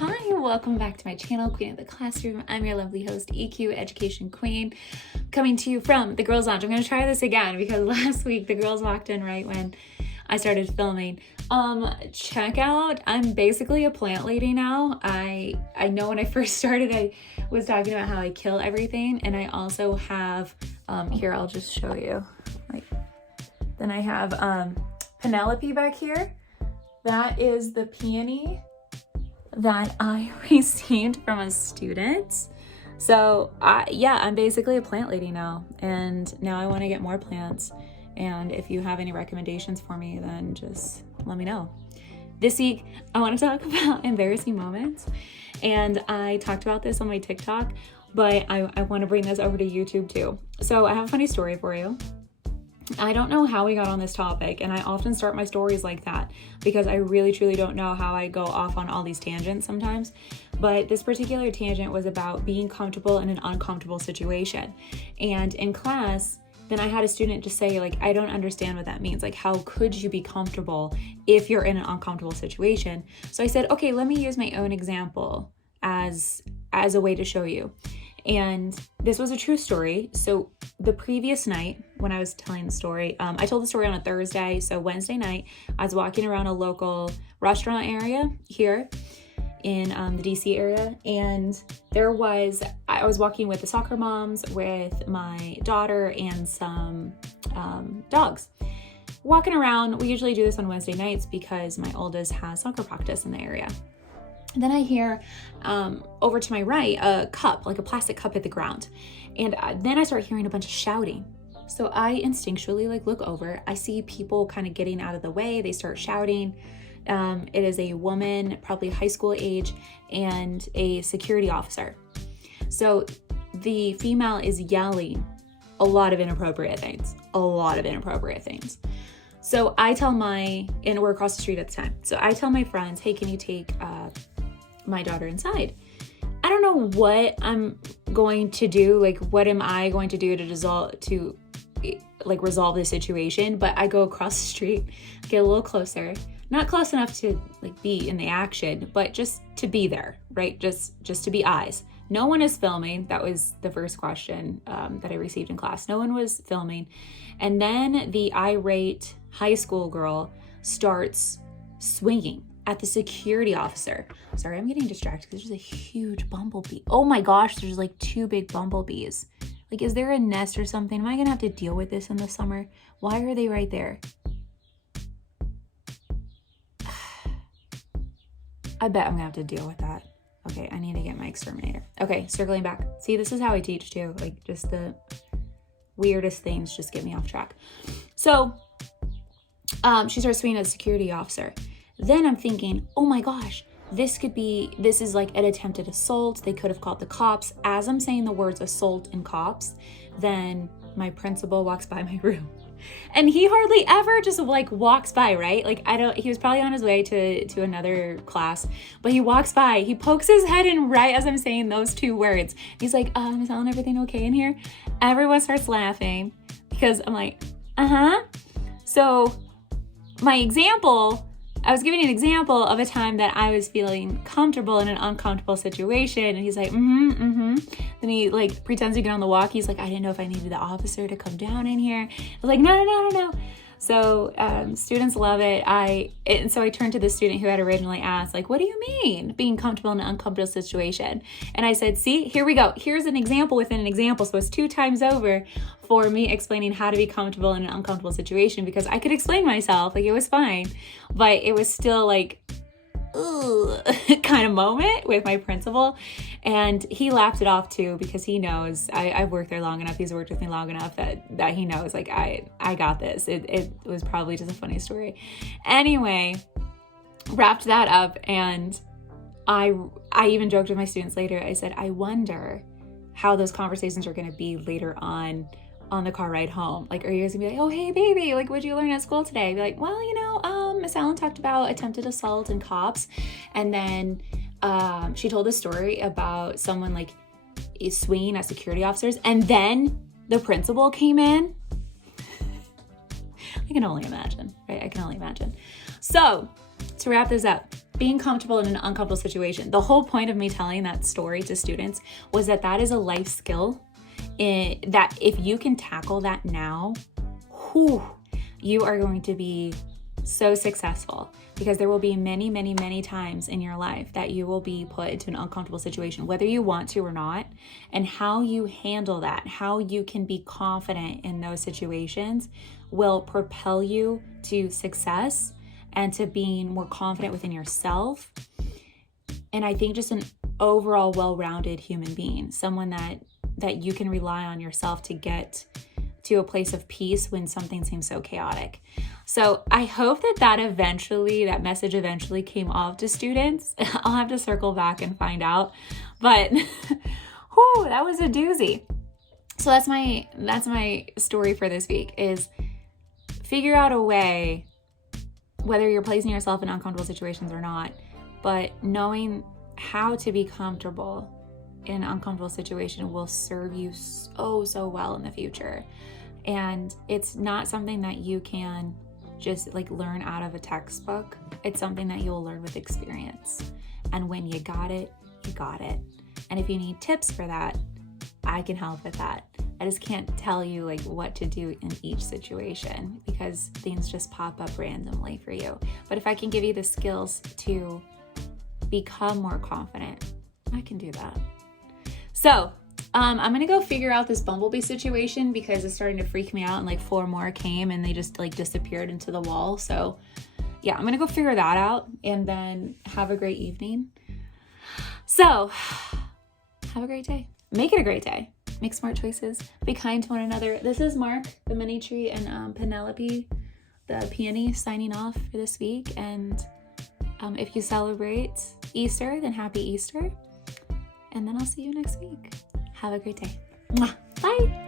Hi, welcome back to my channel, Queen of the Classroom. I'm your lovely host, EQ Education Queen, coming to you from the Girls Lounge. I'm going to try this again because last week the girls walked in right when I started filming. Check out, I'm basically a plant lady now. I know when I first started, I was talking about how I kill everything, and I also have, here, I'll just show you. Then I have Penelope back here. That is the peony that I received from a student. So yeah, I'm basically a plant lady now, and now I want to get more plants. And if you have any recommendations for me, then just let me know. This week, I want to talk about embarrassing moments. And I talked about this on my TikTok, but I want to bring this over to YouTube too. So I have a funny story for you. I don't know how we got on this topic, and I often start my stories like that because I really truly don't know how I go off on all these tangents sometimes. But this particular tangent was about being comfortable in an uncomfortable situation. And in class, then I had a student just say, like, I don't understand what that means. Like, how could you be comfortable if you're in an uncomfortable situation? So I said, okay, let me use my own example as a way to show you. And this was a true story. So the previous night when I was telling the story, I told the story on a Thursday. So Wednesday night, I was walking around a local restaurant area here in the DC area. And I was walking with the soccer moms, with my daughter, and some dogs. Walking around, we usually do this on Wednesday nights because my oldest has soccer practice in the area. And then I hear over to my right, a cup, like a plastic cup, hit the ground. And then I start hearing a bunch of shouting. So I instinctually look over. I see people kind of getting out of the way. They start shouting. It is a woman, probably high school age, and a security officer. So the female is yelling a lot of inappropriate things. So I tell and we're across the street at the time. So I tell my friends, hey, can you take my daughter inside? I don't know what I'm going to do. What am I going to do to resolve this situation? But I go across the street, get a little closer, not close enough to be in the action, but just to be there, right? Just to be eyes. No one is filming. That was the first question that I received in class. No one was filming. And then the irate high school girl starts swinging at the security officer. Sorry, I'm getting distracted because there's a huge bumblebee. Oh my gosh, there's two big bumblebees. Is there a nest or something? Am I gonna have to deal with this in the summer? Why are they right there? I bet I'm gonna have to deal with that. Okay, I need to get my exterminator. Okay, circling back. See, this is how I teach too. Just the weirdest things just get me off track. So she starts swinging at the security officer. Then I'm thinking, oh my gosh, this is an attempted assault. They could have called the cops. As I'm saying the words assault and cops, then my principal walks by my room. And he hardly ever just walks by, right? He was probably on his way to another class, but he walks by, he pokes his head in right as I'm saying those two words. He's like, is Ellen, everything okay in here? Everyone starts laughing because I'm like, So I was giving an example of a time that I was feeling comfortable in an uncomfortable situation, and he's like, Then he pretends to get on the walkie. He's like, I didn't know if I needed the officer to come down in here. I was like, no. So students love it. And so I turned to the student who had originally asked, what do you mean being comfortable in an uncomfortable situation? And I said, see, here we go. Here's an example within an example. So it's 2 times over for me explaining how to be comfortable in an uncomfortable situation, because I could explain myself, it was fine, but it was still kind of moment with my principal. And he laughed it off too, because he knows I've worked there long enough. He's worked with me long enough that he knows I got this. It was probably just a funny story. Anyway, wrapped that up, and I even joked with my students later. I said, I wonder how those conversations are going to be later on the car ride home. Are you guys gonna be oh, hey baby, what'd you learn at school today? Be well, Miss Allen talked about attempted assault and cops. And then she told a story about someone swinging at security officers. And then the principal came in. I can only imagine, right? I can only imagine. So to wrap this up, being comfortable in an uncomfortable situation. The whole point of me telling that story to students was that that is a life skill that if you can tackle that now, you are going to be so successful, because there will be many, many, many times in your life that you will be put into an uncomfortable situation, whether you want to or not. And how you handle that, how you can be confident in those situations, will propel you to success and to being more confident within yourself. And I think just an overall well-rounded human being, someone that you can rely on yourself to get to a place of peace when something seems so chaotic. So I hope that message eventually came off to students. I'll have to circle back and find out, but that was a doozy. So that's my story for this week, is figure out a way, whether you're placing yourself in uncomfortable situations or not, but knowing how to be comfortable in an uncomfortable situation will serve you so well in the future. And it's not something that you can just like learn out of a textbook. It's something that you'll learn with experience. And when you got it, you got it. And if you need tips for that, I can help with that. I just can't tell you like what to do in each situation, because things just pop up randomly for you. But if I can give you the skills to become more confident, I can do that. So I'm gonna go figure out this bumblebee situation, because it's starting to freak me out, and like 4 more came and they just like disappeared into the wall. So yeah, I'm gonna go figure that out and then have a great evening. So have a great day. Make it a great day. Make smart choices. Be kind to one another. This is Mark, the mini tree, and Penelope, the peony, signing off for this week. And if you celebrate Easter, then happy Easter. And then I'll see you next week. Have a great day. Mwah. Bye.